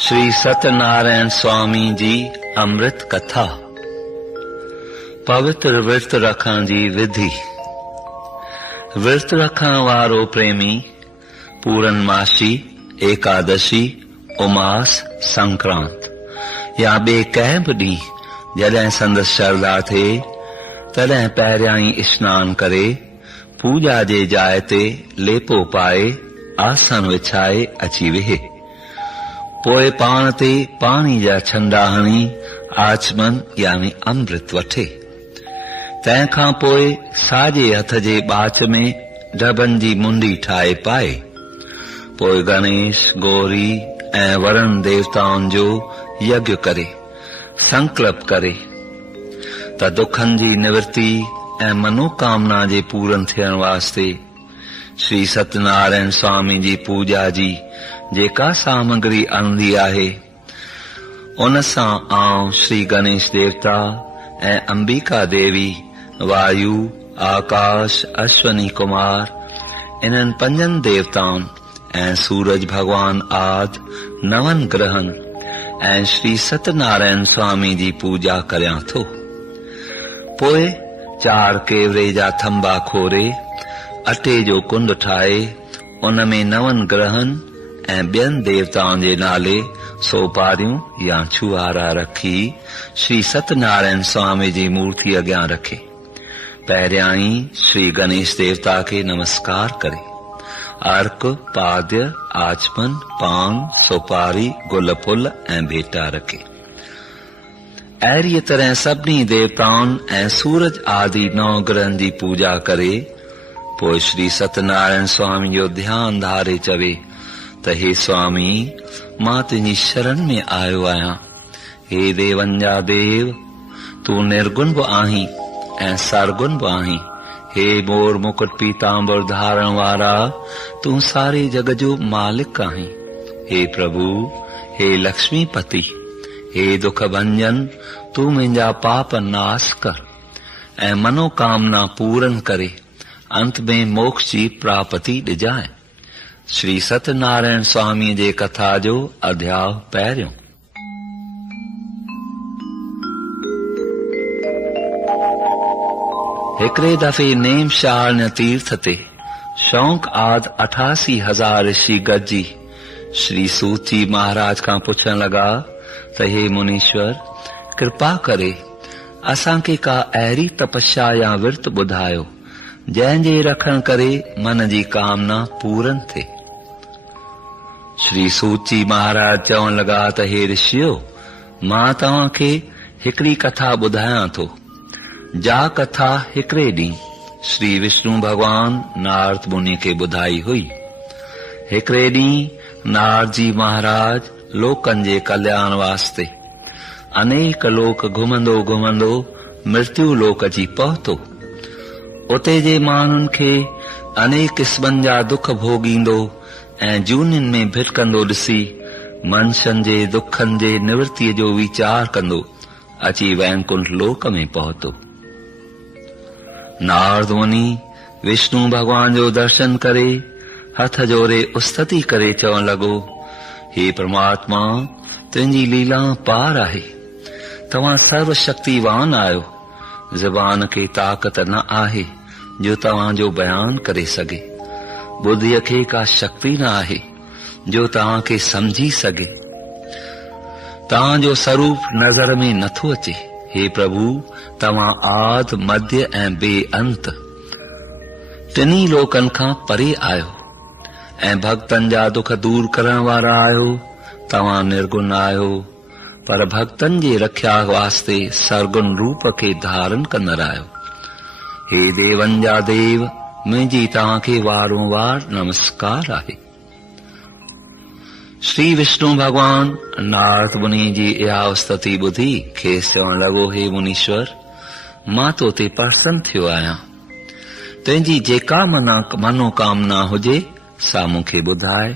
श्री सत्यनारायण स्वामी जी अमृत कथा। पवित्र विर्त रखण जी विधि। विर्त रखण वारो प्रेमी पूरनमासी, एकादशी, उमास, संक्रांत या बे कंहिं बि ॾींहुं जॾहिं संदसि श्रद्धा थे तॾहिं पहिरियां ई स्नान करे पूजा जे जाइ ते लेपो पाए आसन विछाए अची वेहे। पोइ पाण ते पाणी जा छंडा हणी आचमन यानी अमृत वठे। तंहिंखां पोइ साॼे हथ जे ॿाच में ढबनि जी मुंडी ठाहे पाए। पोइ गणेश, गौरी ऐं वरुण देवताउनि जो यज्ञ करे संकल्प करे त दुखनि जी निवृत्ति ऐं मनोकामना जे पूरन थियण वास्ते श्री सत्यनारायण स्वामी जी पूजा जी जेका सामग्री आणंदी आहे उन सां आउं श्री गणेश देवता ऐं अंबिका देवी, वायु, आकाश, अश्वनी कुमार इन्हनि पंजनि देवताउनि ऐं सूरज भगवान आदि 9 ग्रहनि ऐं श्री सत्यनारायण स्वामी जी पूजा करियां थो। पोइ 4 केवरे जा थंबा खोरे अटे जो कुंड ठाहे उन में 9 ग्रहनि ऐं ॿियनि देवताउनि जे नाले सोपारियूं या छुआरा रखी श्री सत्यनारायण स्वामी जी मूर्ति अॻियां रखे पहिरियां ई श्री गणेश देवता खे नमस्कार करे अर्क, पाद्य, आचमन, पान, सोपारी, गुल फुल ऐं भेटा रखे। अहिड़ीअ तरह सभिनी देवताउनि ऐं सूरज आदि 9 ग्रहनि जी पूजा करे पोइ श्री सत्यनारायण स्वामी जो ध्यान धारे चवे त हे स्वामी, मां तुंहिंजी शरण में आयो आहियां। हे देवन जा देव, तूं निर्गुण बि आहीं ऐं सरगुण बि आहीं। हे मोर मुकुट पीतांबर धारण वारा, तूं सारे जग जो मालिक आहीं। हे प्रभु, हे लक्ष्मीपति, हे दुख भंजन, तूं मुंहिंजा पाप नाश कर ऐं मनोकामना पूरन करे अंत में मोक्ष जी प्राप्ति ॾिजाए। श्री सत्यनारायण स्वामी जे कथा जो अध्याय पहिरियों। हिकिड़े दफ़े नेमशारण्य तीर्थ ते शौंक आदि 88,000 ऋषि गॾिजी श्री सूत जी महाराज खां पुछण लगा त हे मुनीश्वर, कृपा करे असांखे का अहिड़ी तपस्या या विर्त ॿुधायो जंहिंजे रखण करे मन जी कामना पूरन थे। श्री सूत जी महाराज चवण लगा त हे ऋषियो, मां तव्हांखे हिकिड़ी कथा ॿुधायां थो। जा कथा हिकिड़े ॾींहुं श्री विष्णु भगवान नारद मुनि खे ॿुधाई हुई। हिकिड़े ॾींहुं नारद जी महाराज लोकनि जे कल्याण वास्ते अनेक लोक घुमंदो घुमंदो मृत्यु लोक जी पहुतो। उते जे माण्हुनि खे अनेक क़िस्मनि जा दुख भोगींदो ऐं जूनिन में भिटकंदो ॾिसी मनुष्यनि जे दुखनि जे निवृत्तीअ जो वीचार कंदो अची वैकुंठ लोक में पहुतो। नारद मुनि विष्णु भगवान जो दर्शन करे हथ जोड़े उस्तति करे चवण लॻो, हे परमात्मा, तुंहिंजी लीला पार आहे। तव्हां सर्वशक्तिवान आहियो। ज़बान खे ताक़त न आहे जो तव्हां जो बयान करे सघे। बुद्धीअ खे का शक्ति न आहे जो तव्हां खे समझी सघे। तव्हां जो स्वरूप नज़र में नथो अचे। हे प्रभु, तव्हां आदि, मध्य ऐं बेअंत टिनी लोकनि खां परे आहियो ऐं भक्तनि जा दुख दूर करण वारा आहियो। तव्हां निर्गुण आहियो पर भक्तनि जे रख्या वास्ते सरगुण रूप खे धारण कंदड़ आहियो। हे देवन जा देव, मुंहिंजी तव्हांखे वारंवार नमस्कार आहे। श्री विष्णु भगवान नारद मुनि जी इहा स्तुति ॿुधी खेसि चवण लॻो, हे मुनीश्वर, मां तो ते प्रसन्न थियो आहियां। तुंहिंजी जेका मनोकामना हुजे सा मूंखे ॿुधाए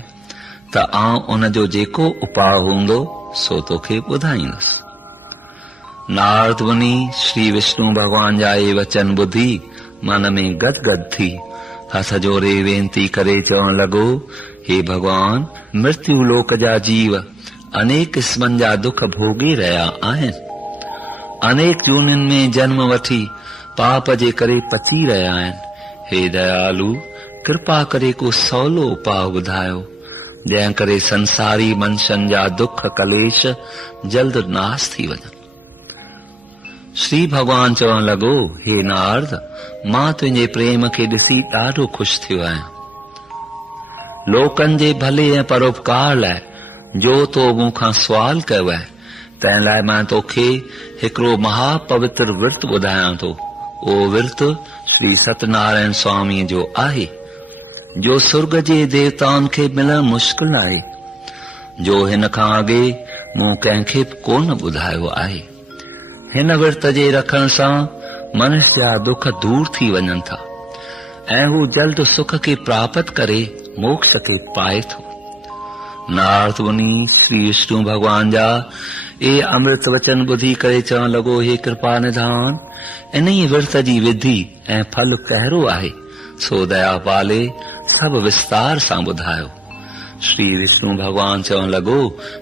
त आउं उन जो जेको उपाय हूंदो सो तोखे ॿुधाईंदुसि। नारद मुनि श्री विष्णु भगवान जा ये वचन ॿुधी मन में गदगद थी हथ जोड़े वेनती करे चवण लॻो, हे भगवान, मृत्यु लोक जा जीव अनेक क़िस्मनि जा दुख भोगे रहिया आहिनि। अनेक जूनिन में जन्म वठी पाप जे करे पची रहिया आहिनि। हे दयालु, कृपा करे को सवलो उपाउ ॿुधायो, जंहिं करे संसारी मनुष्यनि जा दुख कलेश जल्द नाश थी वञनि। श्री भगवान चवण लॻो, हे नारद, मां तुंहिंजे प्रेम खे ॾिसी ॾाढो ख़ुशि थियो आहियां। लोकनि जे भले ऐं परोपकार लाइ जो तो मूंखां सुवाल कयो आहे, तंहिं लाइ मां तोखे हिकिड़ो महापवित्र विर्त ॿुधायां थो। उहो विर्त श्री सत्यनारायण स्वामी जो आहे, जो स्वर्ग जे देवताउनि खे मिलण मुश्किल आहे, जो हिन खां अॻे मूं कंहिंखे बि कोन ॿुधायो आहे। हिन विर्त जे रखण सां मनुष्य जा दुख दूर थी वञनि था ऐं हू जल्द सुख खे प्राप्त करे मोक्ष खे पाए थो। नारद मुनि श्री विष्णु भगवान जा ए अमृत वचन ॿुधी करे चवण लॻो, हे कृपा निधान, इन ई विर्त जी विधि ऐं फल कहिड़ो आहे, सो दया पाले सब विस्तार सां ॿुधायो। श्री विष्णु भगवान चवण लॻो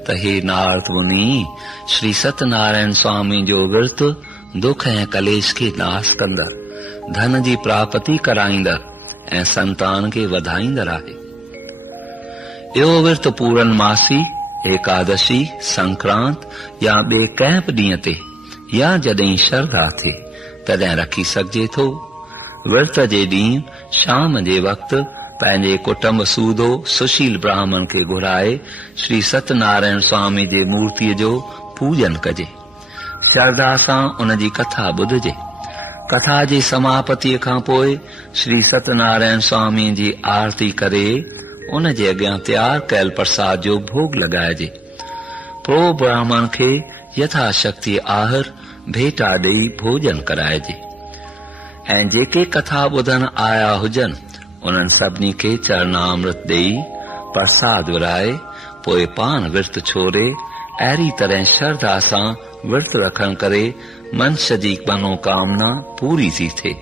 त हे नारद मुनि, श्री सत्यनारायण स्वामी जो विर्त दुख ऐं कलेश खे नाश कंदड़, धन जी प्राप्ति कराईंदड़ ऐं संतान खे वधाईंदड़ आहे। इहो विर्त पूरनमासी, एकादशी, संक्रांत या ॿिए कंहिं बि ॾींहं ते या जॾहिं श्रद्धा थिए तॾहिं रखी सघिजे थो। विर्त जे ॾींहुं शाम जे वक़्तु पंहिंजे कुटुंब सूदो सुशील ब्राह्मण खे घुराए श्री सत्यनारायण स्वामी जे मूर्तिअ जो पूजन कजे। श्रद्धा सां उन जी कथा ॿुधजे। कथा जी समापतीअ खां पोइ श्री सत्यनारायण स्वामी जी आरती करे उन जे अॻियां तयार कयल प्रसाद जो भोग लॻाइजे। पोइ ब्राह्मण खे यथाशक्ति आहर भेटा ॾेई भोजन कराइजे ऐं जेके कथा ॿुधण आया हुजनि उन्हनि सभिनी खे चरणामृत ॾेई प्रसाद विराए पोइ पान विर्त छोड़े अहिड़ी तरह श्रद्धा सां विर्त रखण करे मनुष्य जी मनोकामना पूरी थी थिए।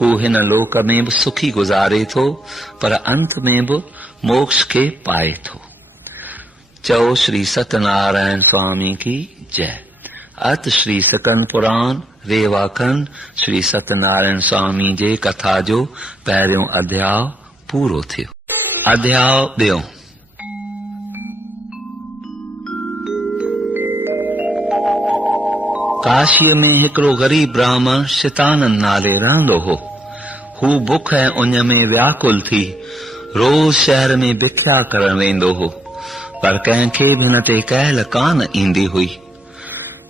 हू हिन लोक में बि सुखी गुज़ारे थो पर अंत में बि मोक्ष के पाए थो। चओ श्री सत्यनारायण स्वामी की जय। अत श्री सकन पुराण रेवा खंड श्री सत्यनारायण स्वामी जे कथा जो पहिरियों अध्याय पूरो थियो। अध्याय ॿियों। काशीअ में हिकिड़ो गरीब ब्राह्मण शितानंद नाले रहंदो हो। हू बुख ऐं उञ में व्याकुल थी रोज शहर में भिख्या करण वेंदो हो, पर कंहिंखे बि हिन ते कहल कान ईंदी हुई।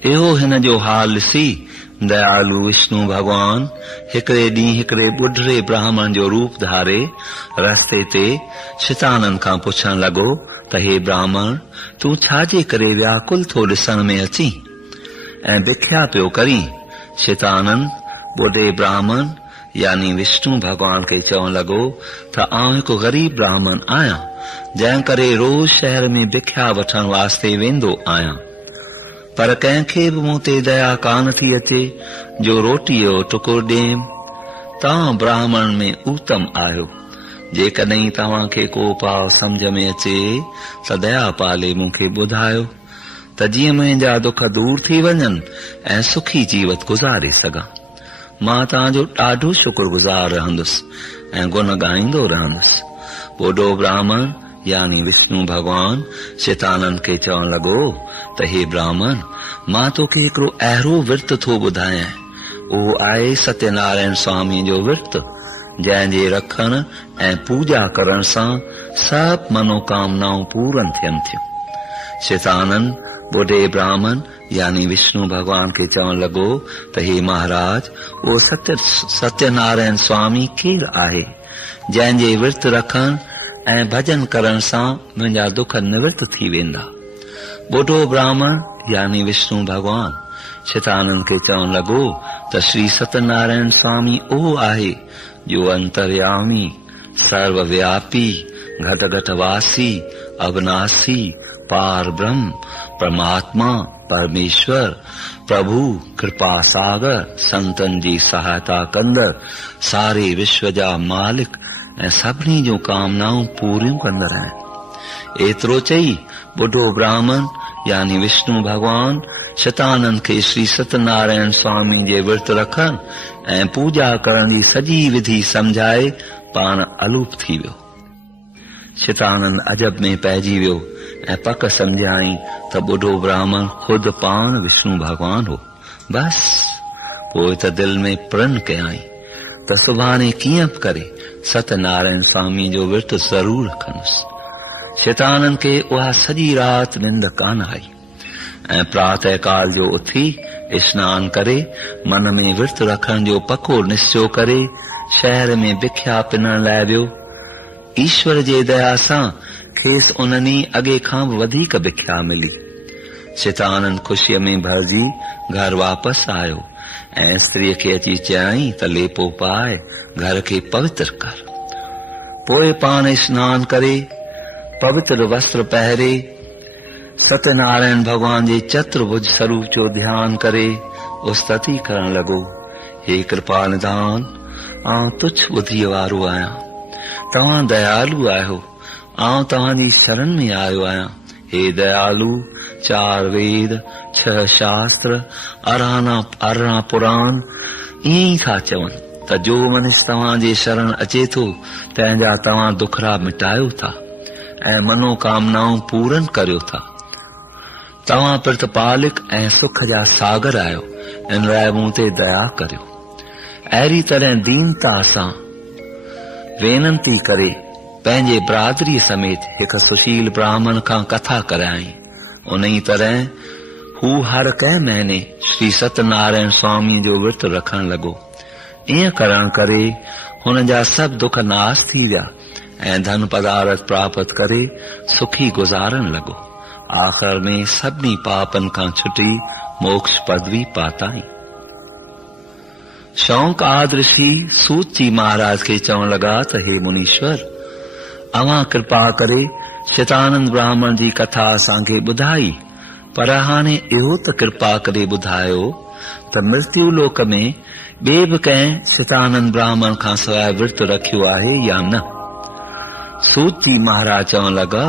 इहो हिन जो हाल ॾिसी दयालु विष्णु भगवान हिकिड़े ॾींहुं हिकिड़े ॿुढड़े ब्राह्मण जो रूप धारे रस्ते ते शितानंद खां पुछण लॻो त हे ब्राह्मण, तूं छाजे करे व्याकुल थो ॾिसण में अची ऐं भिख्या पियो करीं? शितानंद ॿुढे ब्राह्मण यानी विष्णु भगवान खे चवण लॻो त आउं हिकु गरीब ब्राह्मण आहियां, जंहिं करे रोज शहर में भिख्या वठण वास्ते वेंदो आहियां, पर कंहिंखे बि मूं ते दया कान थी अचे जो रोटीअ जो टुकुर ॾियमि। तव्हां ब्राह्मण में उत्तम आहियो। जेकॾहिं तव्हां खे को उपाउ सम्झ में अचे त दया पाले मूंखे ॿुधायो त जीअं मुंहिंजा दुख दूर थी वञनि ऐं सुखी जीवत गुज़ारे सघां। मां तव्हांजो ॾाढो शुक्रगुज़ार रहंदुसि ऐं गुण ॻाईंदो रहंदुसि। ॿुढो ब्राह्मण यानी विष्णु भगवान शितानंद खे चवण लॻो त हे ब्राह्मण, मां तोखे हिकिड़ो अहिड़ो विर्त थो ॿुधायां। उहो आहे सत्यनारायण स्वामी जो विर्त, जंहिं जे रखण ऐं पूजा करण सां सभु मनोकामनाऊं पूरन थियनि थियूं। शितानंद ॿुढे ब्राह्मण यानी विष्णु भगवान खे चवण लॻो त हे महाराज, उहो सत्यनारायण स्वामी केरु आहे जंहिं जे विर्त रखण ऐं भजन करण सां मुंहिंजा दुख निवृत्त थी वेंदा? ॿुढो ब्राह्मण यानी विष्णु भगवान शितानंद खे चवण लॻो त श्री सत्यनारायण स्वामी उहो आहे जो अंतर्यामी, सर्वव्यापी, घट घट वासी, अविनाशी, पार ब्रह्म, परमात्मा, परमेश्वर, प्रभु, कृपा सागर, संतन जी सहायता कंदड़, सारे विश्व जा मालिक ऐं सभिनी जूं कामनाऊं पूरियूं कंदड़ आहिनि। एतिरो चई बुढ़ो ब्राह्मण यानी विष्णु भगवान शतानंद के श्री सत्यनारायण स्वामी जे विर्त रखण ऐं पूजा करण जी सॼी विधि समझाए पाण अलूप थी वियो। शतानंद अजब में पइजी वियो ऐं पक समझाई त बुढ़ो ब्राह्मण खुद पाण विष्णु भगवान हो। बस पोइ त दिल में प्रण कयाई त सुभाणे कीअं बि करे सत्यनारायण स्वामी जो विर्त जरूर रखंदुसि। शतानंद के उहा सॼी रात निंड कान आई ऐं प्रातः काल जो उथी स्नान करे मन में विर्त रखण जो पको निश्चय करे शहर में भिख्या पिनण लाइ वियो। ईश्वर जे दया सां खेसि उन्हनि अॻे खां बि वधीक भिख्या मिली। शतानंद खुशीअ में भरिजी घर वापसि आयो ऐं स्त्रीअ खे अची चयाई त लेपो पाए घर खे पवित्र कर। पोइ पाण स्नान करे पवित्र वस्त्र पहरे सत्यनारायण भगवान जे चतुर्भुज स्वरूप जो ध्यान करे उस्तति करण लॻो। हे कृपा निधान, आउं तुच्छ ॿुधीअ वारो आहियां, तव्हां दयालु आहियो, आउं तव्हांजी शरण में आयो आहियां। हे दयालु, 4 वेद, 6 शास्त्र, 18 पुराण ईअं ई था चवनि त जो मनुष्य तव्हांजे शरण अचे थो तंहिंजा तव्हां दुखड़ा मिटायो था ऐं मनोकामनाऊं पूरन करियो था। तव्हां प्रतिपालिक ऐं सुख जा सागर आहियो, इन लाइ मूं ते दया करियो। अहिड़ी तरह दीनता सां वेनती करे पंहिंजे बिरादरी समेत हिक सुशील ब्राह्मण खां कथा कराई। उन ई तरह हू हर कंहिं महीने श्री सत्यनारायण स्वामी जो विर्त रखण लॻो। ईअं करण करे हुन जा सभु दुख नाश थी विया ऐं धन पदार्थ प्राप्त करे सुखी गुज़ारण लॻो। आख़िर में सभिनी पापन खां छुटी मोक्ष पदवी पाताई। शौंक आदर्शी सूत जी महाराज के चवण लगा त हे मुनीश्वर, अवां कृपा करे शतानंद ब्राह्मण जी कथा असांखे ॿुधाई, पर हाणे इहो त कृपा करे ॿुधायो त मृत्यु लोक में ॿिए बि कंहिं शतानंद ब्राह्मण खां सवाइ विर्त रखियो आहे या न। सूत जी महाराज चवण लगा,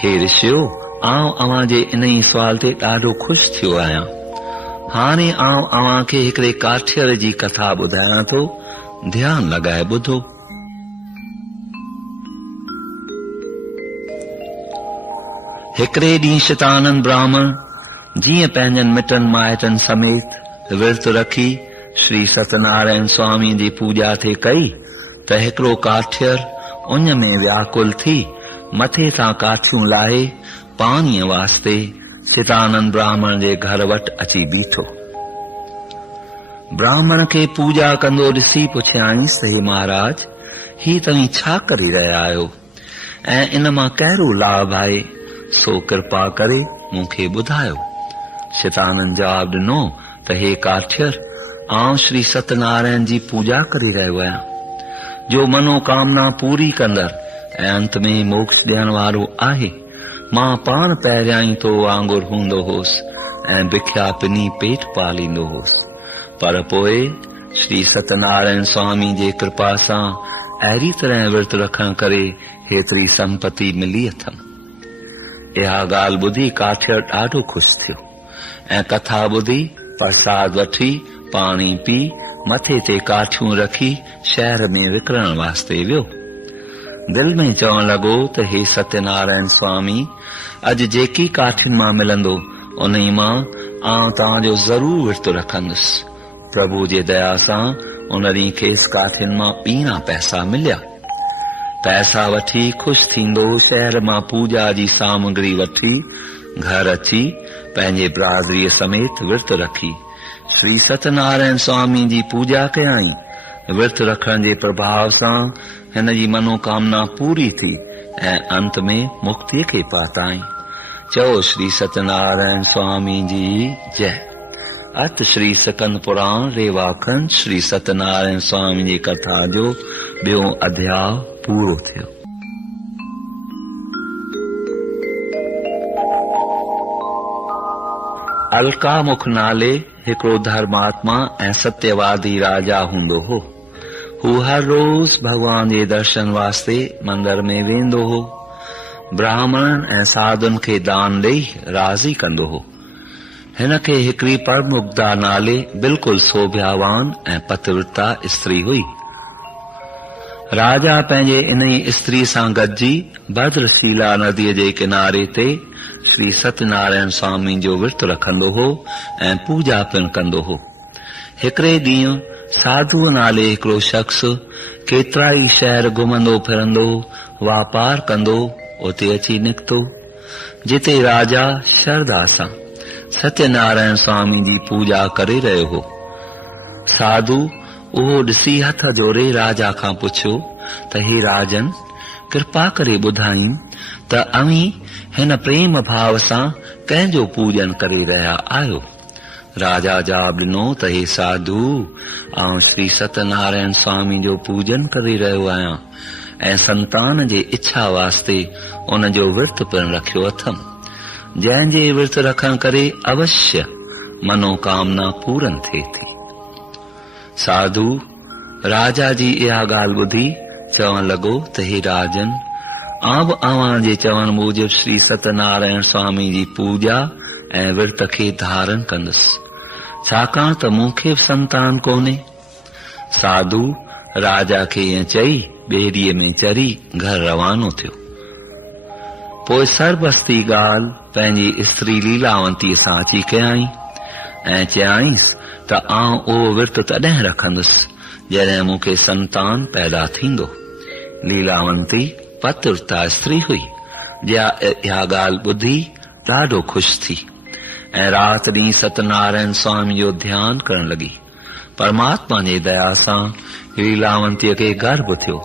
हे ऋषियो, आउं अवां जे इन ई सुवाल ते ॾाढो ख़ुशि थियो आहियां। हाणे आउं अवां खे हिकिड़े काठियर जी कथा ॿुधायां थो, ध्यानु लॻाए ॿुधो। हिकिड़े ॾींहुं शतानंद ब्राह्मण जीअं पंहिंजनि मिटनि माइटनि समेत विर्त रखी श्री सत्यनारायण स्वामी जी पूजा थे कई त हिकिड़ो काठियर उन में व्याकुल थी मथे सां काठियूं लाहे पाणीअ वास्ते शतानंद ब्राह्मण जे घर वटि अची बीठो। ब्राह्मण खे पूजा कंदो ॾिसी पुछियाईंसि त हे महाराज, ही तव्हीं छा करे रहिया आहियो ऐं इन मां कहिड़ो लाभ आहे, सो कृपा करे मूंखे ॿुधायो। शतानंद जवाब ॾिनो त हे काठियर, आउं श्री सत्यनारायण जी पूजा करे रहियो आहियां, जो मनोकामना पूरी कंदड़ ऐं अंत में मोक्ष ॾियण वारो आहे। मां पाण पहिरियां ई तो वांगुर हूंदो होसि ऐं भिख्या पिनी पेट पालींदो होसि, पर पोइ श्री सत्यनारायण स्वामी जे कृपा सां अहिड़ी तरह विर्त रखण करे हेतिरी संपत्ति मिली अथमि। इहा ॻाल्हि ॿुधी काठियर ॾाढो ख़ुशि थियो ऐं कथा ॿुधी प्रसाद वठी पाणी पी मथे ते काठियूं रखी शहर में विकिरण वास्ते वियो। दिल में चवण लॻो त हे सत्यनारायण स्वामी, अॼु जेकी काठियुनि मां मिलंदो उन ई मां आउं तव्हांजो ज़रूर विर्त रखंदुसि। प्रभु जे दया सां उन ॾींहुं खेसि काठियुनि मां ॿीणा पैसा मिलिया। पैसा वठी ख़ुशि थींदो शहर मां पूजा जी सामग्री वठी घर अची पंहिंजे बिरादरीअ समेत विर्त रखी श्री सत्यनारायण स्वामी जी पूजा कयाई। विर्त रखण जे प्रभाव सां हिन जी मनोकामना पूरी थी ऐं अंत में मुक्ति के पाताई। चओ श्री सत्यनारायण स्वामी जी जय। अत श्री सकंद पुराण रेवाखंड श्री सत्यनारायण स्वामी जी कथा जो ॿियो अध्याय पूरो थियो। अलकामुख नाले हिकिड़ो धर्मात्मा ऐं सत्यवादी राजा हूंदो हो। हू हर रोज भगवान जे दर्शन वास्ते मंदिर में वेंदो हो। ब्राह्मण ऐं साधुनि खे दान ॾेई राज़ी कंदो हो। हिन खे हिकिड़ी परमुग्धा नाले बिल्कुलु सोभ्यावान ऐं पतिव्रता स्त्री हुई। राजा पंहिंजे इन स्त्री सां गॾिजी भद्रशीला नदीअ जे किनारे ते श्री सत्यनारायण स्वामी जो विर्त रखंदो हो ऐं पूजा पिणु कंदो हो। हिकिड़े ॾींहुं साधुअ नाले हिकिड़ो शख्स केतिरा ई शहर घुमंदो फिरंदो वापार कंदो उते अची निकितो, जिते राजा श्रद्धा सां सत्यनारायण स्वामी जी पूजा करे रहियो हो। साधु उहो ॾिसी हथ जोड़े राजा खां पुछियो त हे राजन, कृपा करे ॿुधायूं त अव्हीं हिन प्रेम भाव सां कंहिंजो पूजन करे रहिया आहियो। राजा जवाब ॾिनो त हे साधु, आउं श्री सत्यनारायण स्वामी जो पूजन करे रहियो आहियां ऐं संतान जे इच्छा वास्ते उन जो विर्त पिणु रखियो अथमि, जंहिंजे विर्त रखण करे अवश्य मनोकामना पूरन थिए थी। साधु राजा जी इहा ॻाल्हि ॿुधी चवण लॻो त हे राजन, आउं बि अव्हां जे चवण मूजिब श्री सत्यनारायण स्वामी जी पूजा ऐं विर्त खे धारण कंदुसि, छाकाणि त मूंखे बि संतान कोन्हे। साधु राजा खे ईअं चई ॿेड़ीअ में चढ़ी घर रवानो थियो। पोइ सरबस्ती ॻाल्हि पंहिंजी स्त्री लीलावंतीअ सां अची कयाई ऐं चयाईंसि त आउं उहो विर्त तॾहिं रखंदुसि जॾहिं मूंखे संतान पैदा थींदो। लीलावंती पतिव्रता स्त्री हुई, इहा ॻाल्हि ॿुधी ॾाढो ख़ुशि थी ऐं राति ॾींहुं सत्यनारायण स्वामी जो ध्यानु करण लॻी। परमात्मा जी दया सां लीलावंतीअ खे गर्भ थियो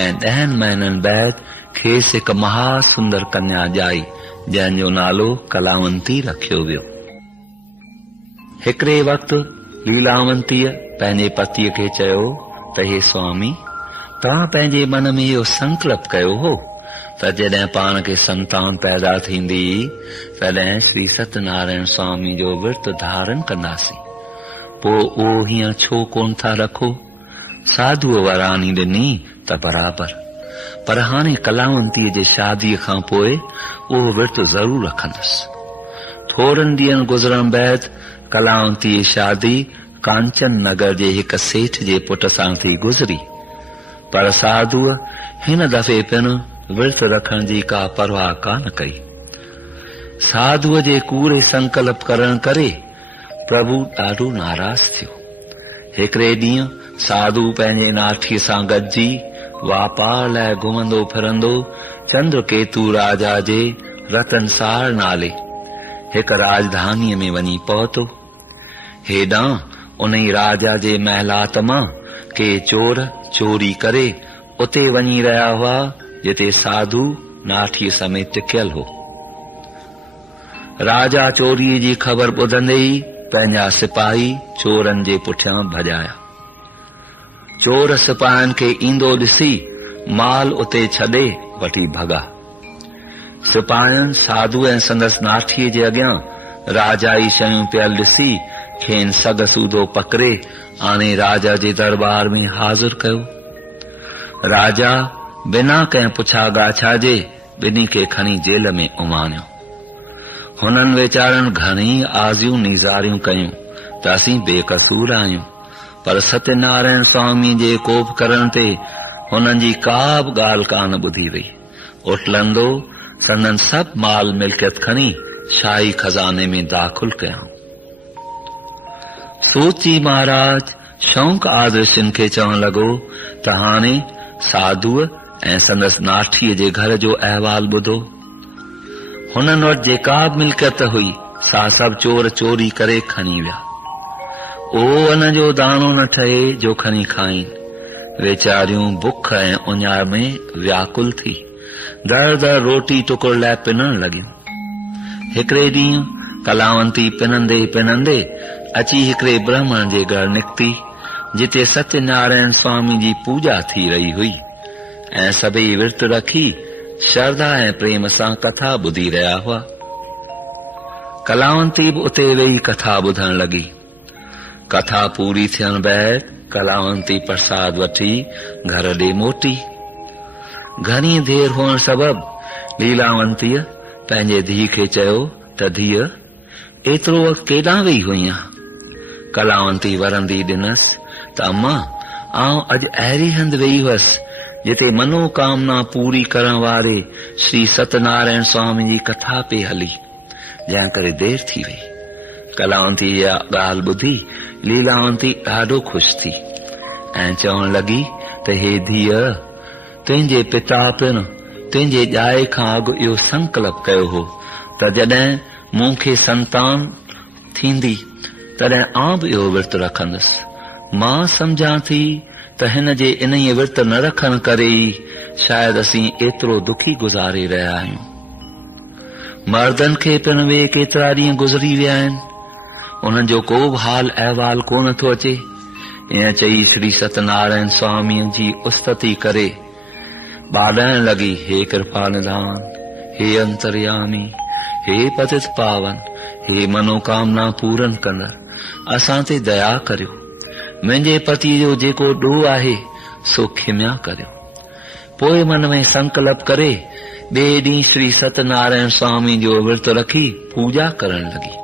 ऐं 10 महीननि बैदि खेसि हिकु महासुंदर कन्या ॼाई, जंहिंजो नालो कलावंती रखियो वियो। हिकिड़े वक़्तु लीलावंतीअ पंहिंजे पतीअ खे चयो त हे स्वामी, तव्हां पंहिंजे मन में इहो संकल्प कयो हो त जॾहिं पाण खे संतान पैदा थींदी तॾहिं श्री सत्यनारायण स्वामी जो विर्त धारण कंदासीं, पोइ उहो हीअं छो कोन था रखो। साधुअ वरानी ॾिनी त बराबरि, पर हाणे कलावंतीअ जे शादीअ खां पोइ उहो विर्त ज़रूर रखंदुसि। थोरनि ॾींहंनि गुज़रण बैदि कलावंती जी शादी कांचन नगर जे हिक सेठ जे पुट सां थी गुज़री, पर साधुअ हिन दफ़े पिणु विर्त रखण जी का परवाह कान कई। साधुअ जे कूड़े संकल्प करण करे प्रभु ॾाढो नाराज़ थियो। हिकिड़े ॾींहुं साधु पंहिंजे नाठीअ सां गॾिजी वापार लाइ घुमंदो फिरंदो चंद्रकेतु राजा जे रतनसार नाले हिक राजधानीअ में वञी पहुतो। हेॾां उन ई राजा जे महलात मां के चोर चोरी करे उते वञी रहिया हुआ जिते साधु नाठीअ समेत टिकियल हो। राजा चोरीअ जी ख़बर ॿुधंदे ई पंहिंजा सिपाही चोरनि जे पुठियां भॼाया। चोर सिपाहियुनि खे ईंदो ॾिसी माल उते छॾे वठी भॻा। सिपाहियुनि साधु ऐं संदसि नाठीअ जे अॻियां राजाई शयूं पियल ॾिसी खेनि सग सूधो पकड़े आणे राजा जे दरबार में हाज़िर कयो। राजा बिना कंहिं पुछा ॻाछा जे ॿिन्ही खे खणी जेल में उमानियो। हुननि वीचारनि घणेई आज़ियूं नीज़ारियूं कयूं त असीं बेकसूर आहियूं, पर सत्यनारायण स्वामी जे कोप करण ते हुननि जी का बि ॻाल्हि कान ॿुधी वई। उटलंदो संदन सभु माल मिल्कियत खणी शाही खज़ाने में दाख़िल कयाऊं। सोची महाराज शौक़ आदर्शन खे चवण लॻो त हाणे साधुअ ऐं संदसि नाठीअ जे घर जो अहवाल ॿुधो। हुननि वटि जेका बि मिल्कियत हुई सा सभु चोर चोरी करे खणी विया। ओ अन जो दाणो न ठहे जो खणी खाइनि। वेचारियूं बुख ऐं उञार में व्याकुल थी दर दर रोटी टुकुर लाइ पिनण लॻियूं। हिकिड़े ॾींहुं कलावंती पिनंदे पिनंदे अची हिकिड़े ब्राह्मण जे घर निकिती जिते सत्यनारायण स्वामी जी पूजा थी रही हुई ऐं सभई विर्त रखी श्रद्धा ऐं प्रेम सां कथा ॿुधी रहिया हुआ। कलावंती बि उते वेही कथा ॿुधण लॻी। कथा पूरी थियण बैदि कलावंती प्रसाद वठी घर ॾे मोटी। घणी देर हुअण सबबि लीलावंतीअ पंहिंजे धीउ खे चयो त धीअ एतिरो वक़्तु केॾां वेई हुईं? कलावंती वरंदी ॾिनसि त अम्मा आउं अॼु अहिड़ी हंधि वेई हुअसि जिते मनोकामना पूरी करण वारे श्री सत्यनारायण स्वामी जी कथा पे हली, जंहिं करे देर थी वई। कलावंती इहा ॻाल्हि ॿुधी लीलावंती ॾाढो ख़ुशि थी ऐं चवण लॻी त हे धीअ, तुंहिंजे पिता पिणु तुंहिंजे ॼाए खां अॻु इहो संकल्प कयो हो त जॾहिं मूंखे संतान थींदी तॾहिं आउं बि इहो विर्त रखंदुसि। मां सम्झां थी त हिन जे इन विर्त न रखण करे ई शायदि असीं एतिरो दुखी गुज़ारे रहिया आहियूं। मर्दनि खे पिणु वे केतिरा ॾींहं गुज़री विया आहिनि, उन्हनि जो को बि हाल अहवाल कोन थो अचे। ईअं चई श्री सत्यनारायण स्वामीअ जी उस्तति करे ॿाॾाइण लॻी, हे कृपा निधान, हे अंतर्यामी, हे पतित पावन, हे मनोकामना पूरन कंदड़, असां ते दया करियो। मुंहिंजे पति जो जेको ॾोह आहे सो खिमिया करियो। पोइ मन में संकल्प करे ॿिए ॾींहुं श्री सत्यनारायण स्वामी जो विर्त रखी पूजा करण लॻी।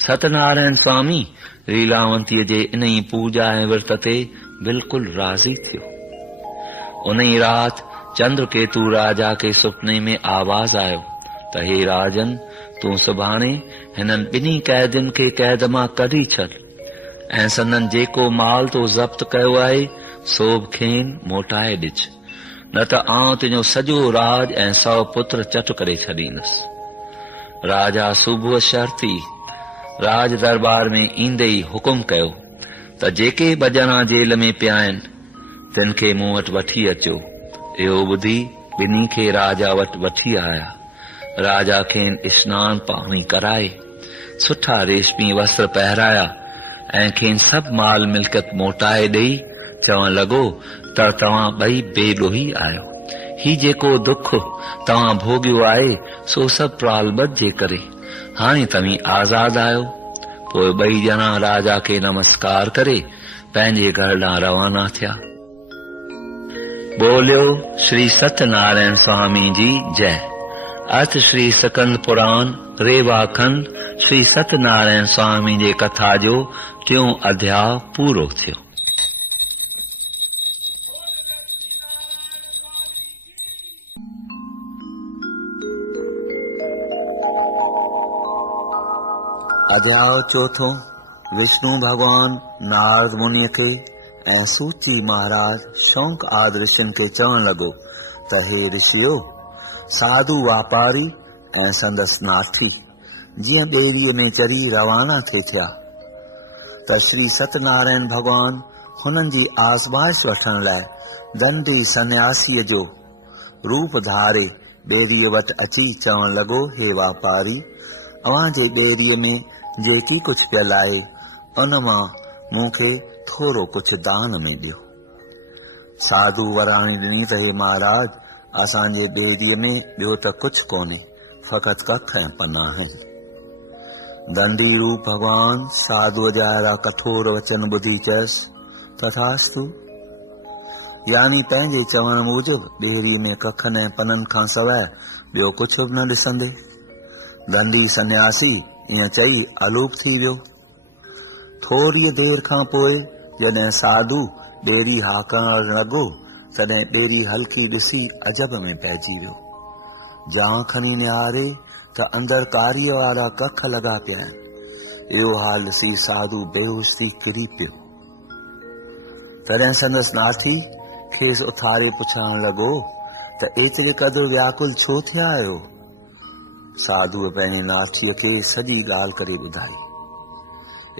सतनारायण स्वामी लीलावंतीअ जे इन ई पूजा ऐं विर्त ते बिल्कुल राज़ी थियो। उन ई रात चंद्रकेतु राजा के सुपने में आवाज आयो त हे राजन, तूं सुभाणे हिननि ॿिन्ही कैदियुनि खे कैद मां कढी छॾ ऐं संदन जेको माल तो ज़ब्त कयो आहे सो बि खेनि मोटाए ॾिज, न त आउं तुंहिंजो सॼो राज ऐं 100 पुत्र चट करे छॾींदुसि। राजा सुबुह शर्ती राज दरबार में ईंदे ई हुकुम कयो त जेके ॿ जेल में पिया आहिनि तिन खे मूं वटि वठी अचो। इहो ॿुधी ॿिन्ही खे राजा वटि वठी आया। राजा खेनि स्नान पाणी कराए सुठा रेशमी वस्त्र पहिराया ऐं खेनि सभु माल मिल्कियत मोटाए ॾेई चवण लॻो त तव्हां ॿई बेॾोही आहियो। ही जेको दुख तव्हां भोॻियो आहे सो सभु प्रालबत जे करे हाणे तव्हीं आज़ाद आहियो। पोइ ॿई ॼणा राजा खे नमस्कार करे पंहिंजे घर ॾांहुं रवाना थिया। बोलियो श्री सत्यनारायण स्वामी जी जय। अर्थ श्री सकंद पुराण रेवा खंड श्री सत्यनारायण स्वामी जे कथा जो 3 अध्याय पूरो थियो। अध्याय 4। विष्णु भगवान नारद मुनि खे ऐं सूची महाराज शौंक आदि ऋषियुनि खे चवण लॻो त हे ऋषियो, साधु वापारी ऐं संदसि नाठी जीअं ॿेड़ीअ में चढ़ी रवाना थी थिया त श्री सत्यनारायण भगवान हुननि जी आज़माइश वठण लाइ दंडी सन्यासीअ जो रूप धारे ॿेड़ीअ वटि अची चवण लॻो, हे वापारी, अव्हां जे ॿेड़ीअ में जेकी कुछ पियल आहे उन मां मूंखे थोरो कुछ दान में ॾियो। साधु वराणी ॾिनी त हे महाराज, असांजे ॿेड़ीअ में ॿियो त कुछ कोन्हे, फ़क़ति कख ऐं पना आहिनि। दंडी रूप भगवान साधुअ जा अहिड़ा कठोर वचन ॿुधी चयसि, तथास्तु, यानी पंहिंजे चवण मूजिब ॿेड़ीअ में कखनि ऐं पननि खां सवाइ ॿियो कुछ बि न ॾिसंदे। दंडी सन्यासी ईअं चई अलूप थी वियो। थोरी देर खां पोइ जॾहिं साधु ॿेड़ी हाकण लॻो तॾहिं ॿेड़ी हल्की ॾिसी अजब में पइजी वियो। जां खणी निहारे त अंदरि कारीअ वारा कख लॻा पिया आहिनि। इहो हाल ॾिसी साधु बेहोश थी किरी पियो। तॾहिं संदसि नाठी खेसि उथारे पुछण लॻो त एतिरे क़दुरु व्याकुल छो थिया आहियो? साधुअ पंहिंजी नाठीअ खे सॼी ॻाल्हि करे ॿुधाई।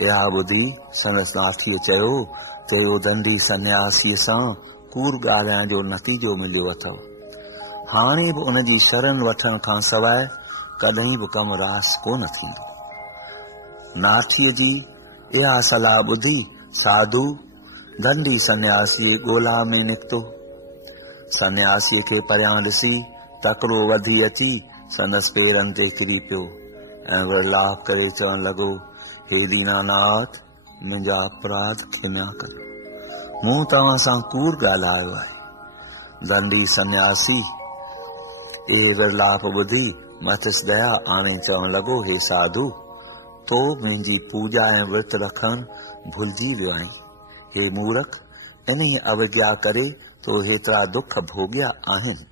इहा ॿुधी संदसि नाठीअ चयो त इहो दंडी सन्यासीअ सां कूड़ ॻाल्हाइण जो नतीजो मिलियो अथव। हाणे बि उन जी शरण वठण खां सवाइ कॾहिं बि कमु रास कोन थींदो। नाठीअ जी इहा सलाह ॿुधी साधु दंडी सन्यासीअ ॻोल्हा में निकितो। सन्यासीअ खे परियां ॾिसी तकिड़ो वधी अची संदसि पेरनि ते किरी पियो ऐं विरलाप करे चवण लॻो, हे दीनानाथ, मुंहिंजा अपराध क्षमा कयो, मूं तव्हां सां कूड़ ॻाल्हायो आहे। दंडी सन्यासी इहे विरलाप ॿुधी मथिसि दया आणे चवण लॻो, हे साधु, तो मुंहिंजी पूजा ऐं विर्त रखण भुलिजी वियो आहीं। हे मूर्ख, इन अवज्ञा करे तो हेतिरा दुख भोॻिया आहिनि।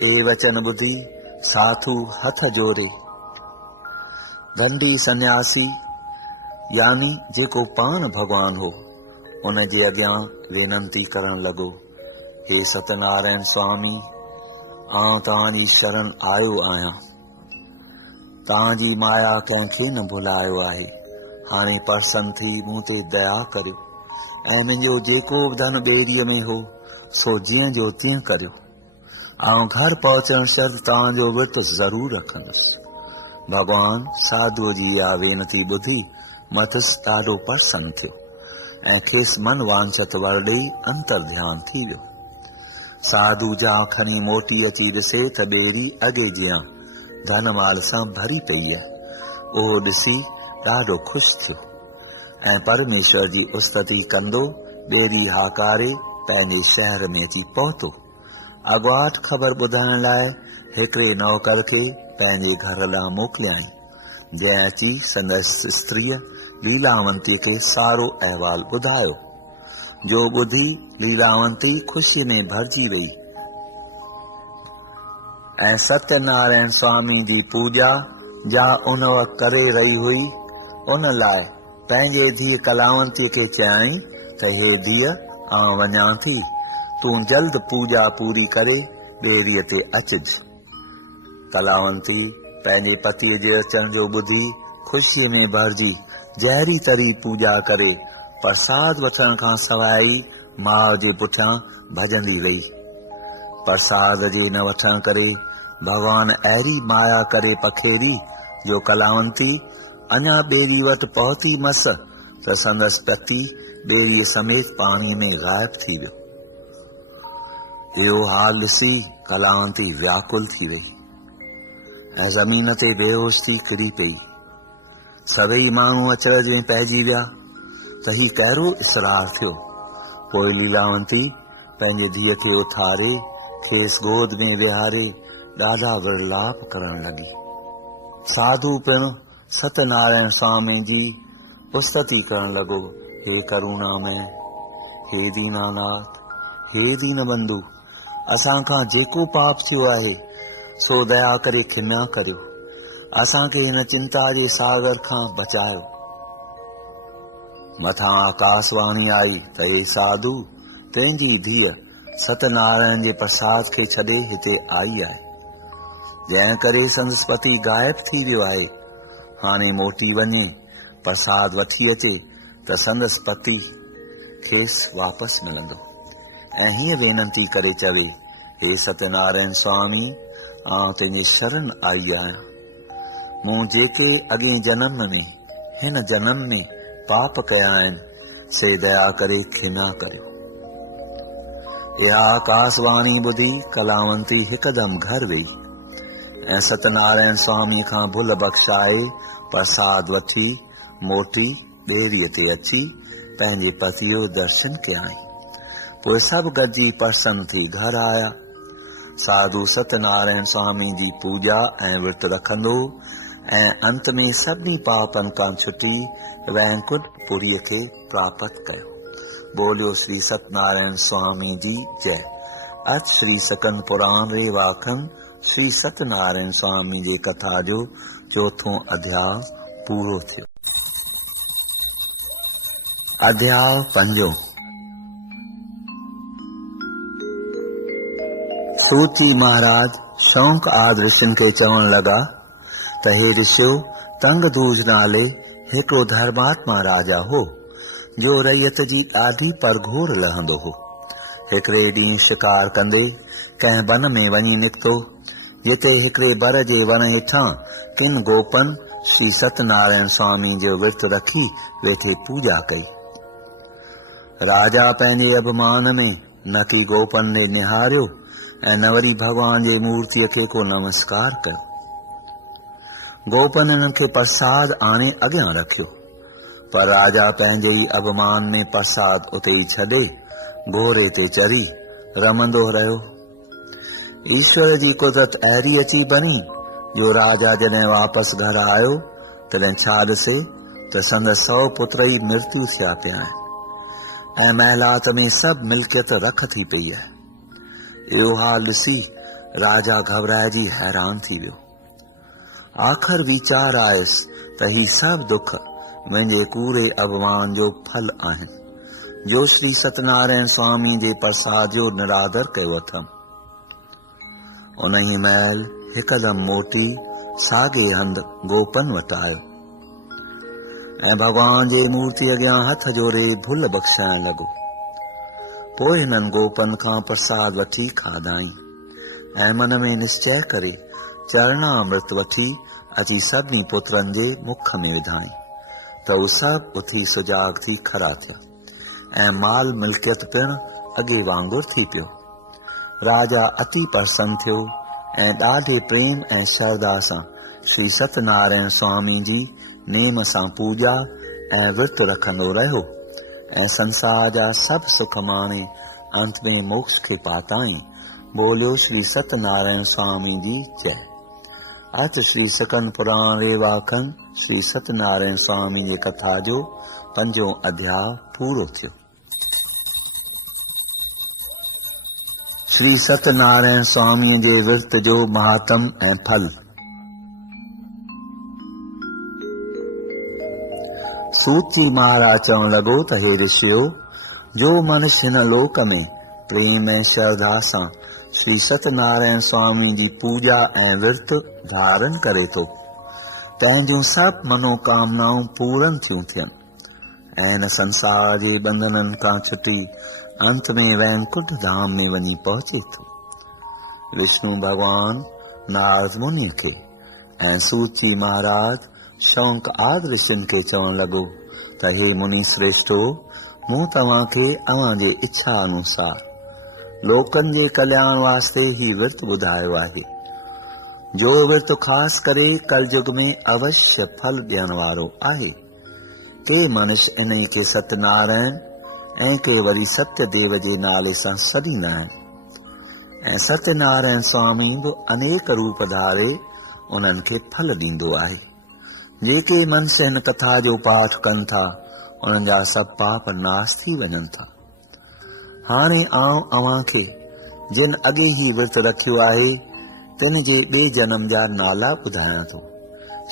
ए वचन ॿुधी साधु हथ जोड़े दंडी सन्यासी यानी जेको पाण भगवान हो उन जे अॻियां वेनती करण लॻो, हे सत्यनारायण स्वामी, आउं तव्हांजी शरण आयो आहियां। तव्हांजी माया कंहिंखे न भुलायो आहे। हाणे पसंदि थी मूं ते दया करियो ऐं मुंहिंजो जेको बि धन ॿेड़ीअ में हो सो जीअं जो तीअं करियो। आउं घर पहुचण शर्त तव्हांजो विर्त ज़रूर रखंदुसि। भगवान साधुअ जी इहा वेनती ॿुधी मथिसि ॾाढो पसंदि थियो ऐं खेसि मन वांछत वर ॾेई अंतर ध्यान थी वियो। साधु जां खणी मोटी अची ॾिसे त ॿेड़ी अॻे जियां धन माल सां भरी पई आहे। उहो ॾिसी ॾाढो ख़ुशि थियो ऐं परमेश्वर जी उस्तति कंदो ॿेड़ी हाकारे पंहिंजे शहर में अची पहुतो। अॻुवाट ख़बर ॿुधाइण लाइ हिकिड़े नौकर खे पंहिंजे घर लाइ मोकिलियाईं, जंहिं अची संदसि स्त्रीअ लीलावंती खे सारो अहवाल ॿुधायो, जो ॿुधी लीलावंती ख़ुशी में भरिजी वई ऐं सत्यनारायण स्वामी जी पूॼा जा उन वक़्तु करे रही हुई। उन लाइ पंहिंजे धीअ कलावंतीअ खे चयाईं त हे धीअ, आउं वञां थी, तूं जल्द पूॼा पूरी करे ॿेड़ीअ ते अचिज। कलावंती पंहिंजे पतीअ जे अचण जो ॿुधी ख़ुशीअ में भरिजी जहिड़ी तरी पूॼा करे प्रसाद वठण खां सवाइ माउ जे पुठियां भॼंदी रही। प्रसाद जे न वठण करे भॻवान अहिड़ी माया करे पखेड़ी जो कलावंती अञा ॿेड़ी वटि पहुती मस त संदसि पति ॿेड़ीअ समेत पाणीअ में ग़ाइब थी वियो। इहो हाल ॾिसी कलावंती व्याकुल थी वई ऐं ज़मीन ते बेहोश थी किरी पई। सभई माण्हू अचरज में पइजी विया त ही कहिड़ो इसरार थियो। पोइ लीलावंती पंहिंजे धीअ खे उथारे खेसि गोद में विहारे ॾाढा विरलाप करण लॻी। साधू पिणु सत्यनारायण स्वामी जी उस्तति करण लॻो, हे करुणामय, हे दीनानाथ, हे दीनबंधु, असांखां जेको पाप थियो आहे सो दया करे खिमा करियो, असांखे हिन चिंता जे सागर खां बचायो। मथां आकाशवाणी आई त हे साधू, तुंहिंजी धीअ सत्यनारायण जे प्रसाद खे छॾे हिते आई आहे, जंहिं करे संदसि पति गायब थी वियो आहे। हाणे मोटी वञे, प्रसाद वठी अचे त संदसि पति खेसि वापसि मिलंदो ऐं हीअं वेनती करे चवे, हे सत्यनारायण स्वामी, आउं तुंहिंजे शरण आई आहियां। मूं जेके अॻे जन्म में हिन जन्म में पाप कया आहिनि से दया करे खिमा करियो। इहा आकाशवाणी ॿुधी कलावंती हिकदमि घर वेई ऐं सत्यनारायण स्वामी खां भुल बख़्शाए प्रसाद वठी मोटी ॿेड़ीअ ते अची पंहिंजे पतीअ जो दर्शन कयाईं। पोइ सभु गॾिजी प्रसन्न थी घर आया। साधू सत्यनारायण स्वामी जी पूॼा ऐं विर्त रखंदो ऐं अंत में सभिनी पापनि खां छुटी वैकुंठपुरीअ खे प्राप्त कयो। बोलियो श्री सत्यनारायण स्वामी जी जय। अच श्री सकन पुराण रे वाखन श्री सत्यनारायण स्वामी जे कथा जो चौथों अध्याय पूरो थियो। अध्याय 5। सूची महाराज शौंक आदि ऋषियुनि खे चवण लॻा त हे ऋषियो, तंगधूज नाले हिकिड़ो धर्मात्मा राजा हो जो रैयत जी ॾाढी परघोर लहंदो हो। हिकिड़े ॾींहुं शिकार कंदे कंहिं वन में वञी निकितो, जिते हिकिड़े बर जे वण हेठां किन गोपनि श्री सत्यनारायण स्वामी जो विर्त रखी वेठे पूॼा कई। राजा पंहिंजे अभिमान में न कि गोपनि ने निहारियो ऐं न वरी भॻवान जे मूर्तिअ खे को नमस्कार कयो। गोपनि हिननि खे प्रसाद आणे अॻियां रखियो, पर राजा पंहिंजे ई अभिमान में प्रसाद उते ई छॾे घोड़े ते चढ़ी रमंदो रहियो। ईश्वर जी कुदरत अहिड़ी अची बनी जो राजा जॾहिं वापसि घर आयो तॾहिं छा ॾिसे त संदसि 100 पुत्र ई मृत्यु थिया पिया आहिनि ऐं महिलात में सभु मिल्कियत रख थी पई आहे। इहो हाल ॾिसी राजा घबराइजी हैरान थी वियो। आख़िर वीचार आयसि त ही सभु दुख मुंहिंजे कूड़े अभिमान जो फल आहिनि, जो श्री सत्यनारायण स्वामी जे प्रसाद जो निरादर कयो अथमि। उन ई महिल हिकदमि मोटी साॻे हंधि गोपन वटि आयो ऐं भॻवान जे मूर्ति अॻियां हथ जोड़े भुल बख़्शाइण लॻो। पोइ हिननि गोपन खां प्रसाद वठी खाधाई ऐं मन में निश्चय करे चरणामृत वठी अची सभिनी पुत्रनि जे मुख में विधाई त उहे सभु उथी सुजाग थी खड़ा थिया ऐं माल मिल्कियत पिणु अॻे वांगुरु थी पियो। राजा अति प्रसन्न थियो ऐं ॾाढे प्रेम ऐं श्रद्धा सां श्री सत्यनारायण स्वामी जी नेम सां पूॼा ऐं विर्त रखंदो रहियो ऐं संसार जा सभु सुख माणे अंत में मोक्ष खे पाताई बोलियो श्री सत्यनारायण स्वामी जी जय। अच श्री सकन पुराण रे वाखन श्री सत्यनारायण स्वामी जी कथा जो 5 अध्याय पूरो थियो। श्री सत्यनारायण स्वामी जे विर्त जो महात्म ऐं फल। सूत जी महाराज चवण लॻो त हे ऋषियो, जो मनुष्य हिन लोक में प्रेम ऐं श्रद्धा सां श्री सत्यनारायण स्वामी जी पूजा ऐं विर्त धारण करे थो, तंहिंजूं सभु मनोकामनाऊं पूरन थियूं थियनि ऐं हिन संसार जे बंधननि खां छुटी अंत में वैकुंठ धाम में वञी पहुचे थो। विष्णु भगवान नारद मुनि खे ऐं सूत जी महाराज शौंक आदि ऋषियुनि खे चवण लॻो त हे मुनि श्रेष्ठो, मूं तव्हांखे अव्हांजे इच्छा अनुसार लोकनि जे कल्याण वास्ते ही विर्त ॿुधायो आहे, जो विर्त ख़ासि करे कलयुग में अवश्य फल ॾियण वारो आहे। के मनुष्य इन खे सत्यनारायण ऐं के वरी सत्यदेव जे नाले सां सॾींदा आहिनि ऐं सत्यनारायण स्वामी बि अनेक रूप धारे उन्हनि खे फल ॾींदो आहे। जेके मनुष्य हिन कथा जो पाठ कनि था, उन्हनि जा सभु पाप नाश थी वञनि था। हाणे आउं अव्हांखे जिन अॻे ही विर्त रखियो आहे, तिन जे ॿिए जन्म जा नाला ॿुधायां थो।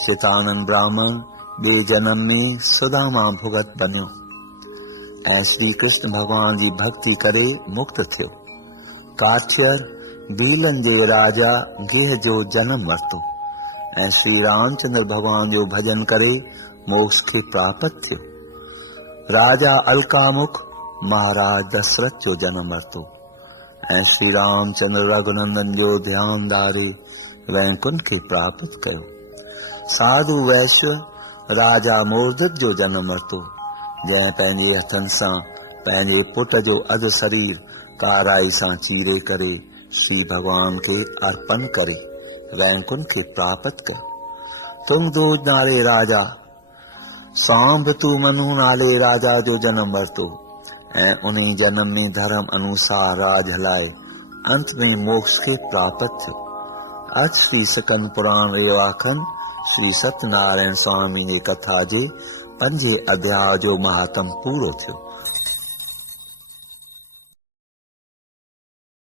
सितानंद ब्राह्मण ॿिए जन्म में सुदामा भुगत बनियो ऐं श्री कृष्ण भगवान जी भक्ति करे मुक्त थियो। काठियर भीलन जे राजा गेह जो जन्म वरितो ऐं श्री रामचंद्र भगवान जो भजन करे मोक्ष खे प्राप्त थियो। राजा अलकामुख महाराज दशरथ जो जन्म वरितो ऐं श्री रामचंद्र रघुनंदन जो ध्यान धारे वैकुंठ खे प्राप्त कयो। साधु वैश्य राजा मोरदत जो जन्म वरितो, जंहिं पंहिंजे हथनि सां पंहिंजे पुट जो अधु शरीर काराई सां चीरे करे श्री भगवान खे अर्पण करे वैकुंठ खे प्राप्त कयो। तुंगदोज नाले राजा सांबतु मनु नाले राजा जो जन्म वरितो ऐं उन्ही जन्म में धर्म अनुसार राज हलाए अंत में मोक्ष खे प्राप्त थियो। अज श्री सकन पुराण रे वाखन श्री सत्यनारायण स्वामी जी कथा जे 5 अध्याय जो महात्म पूरो थियो।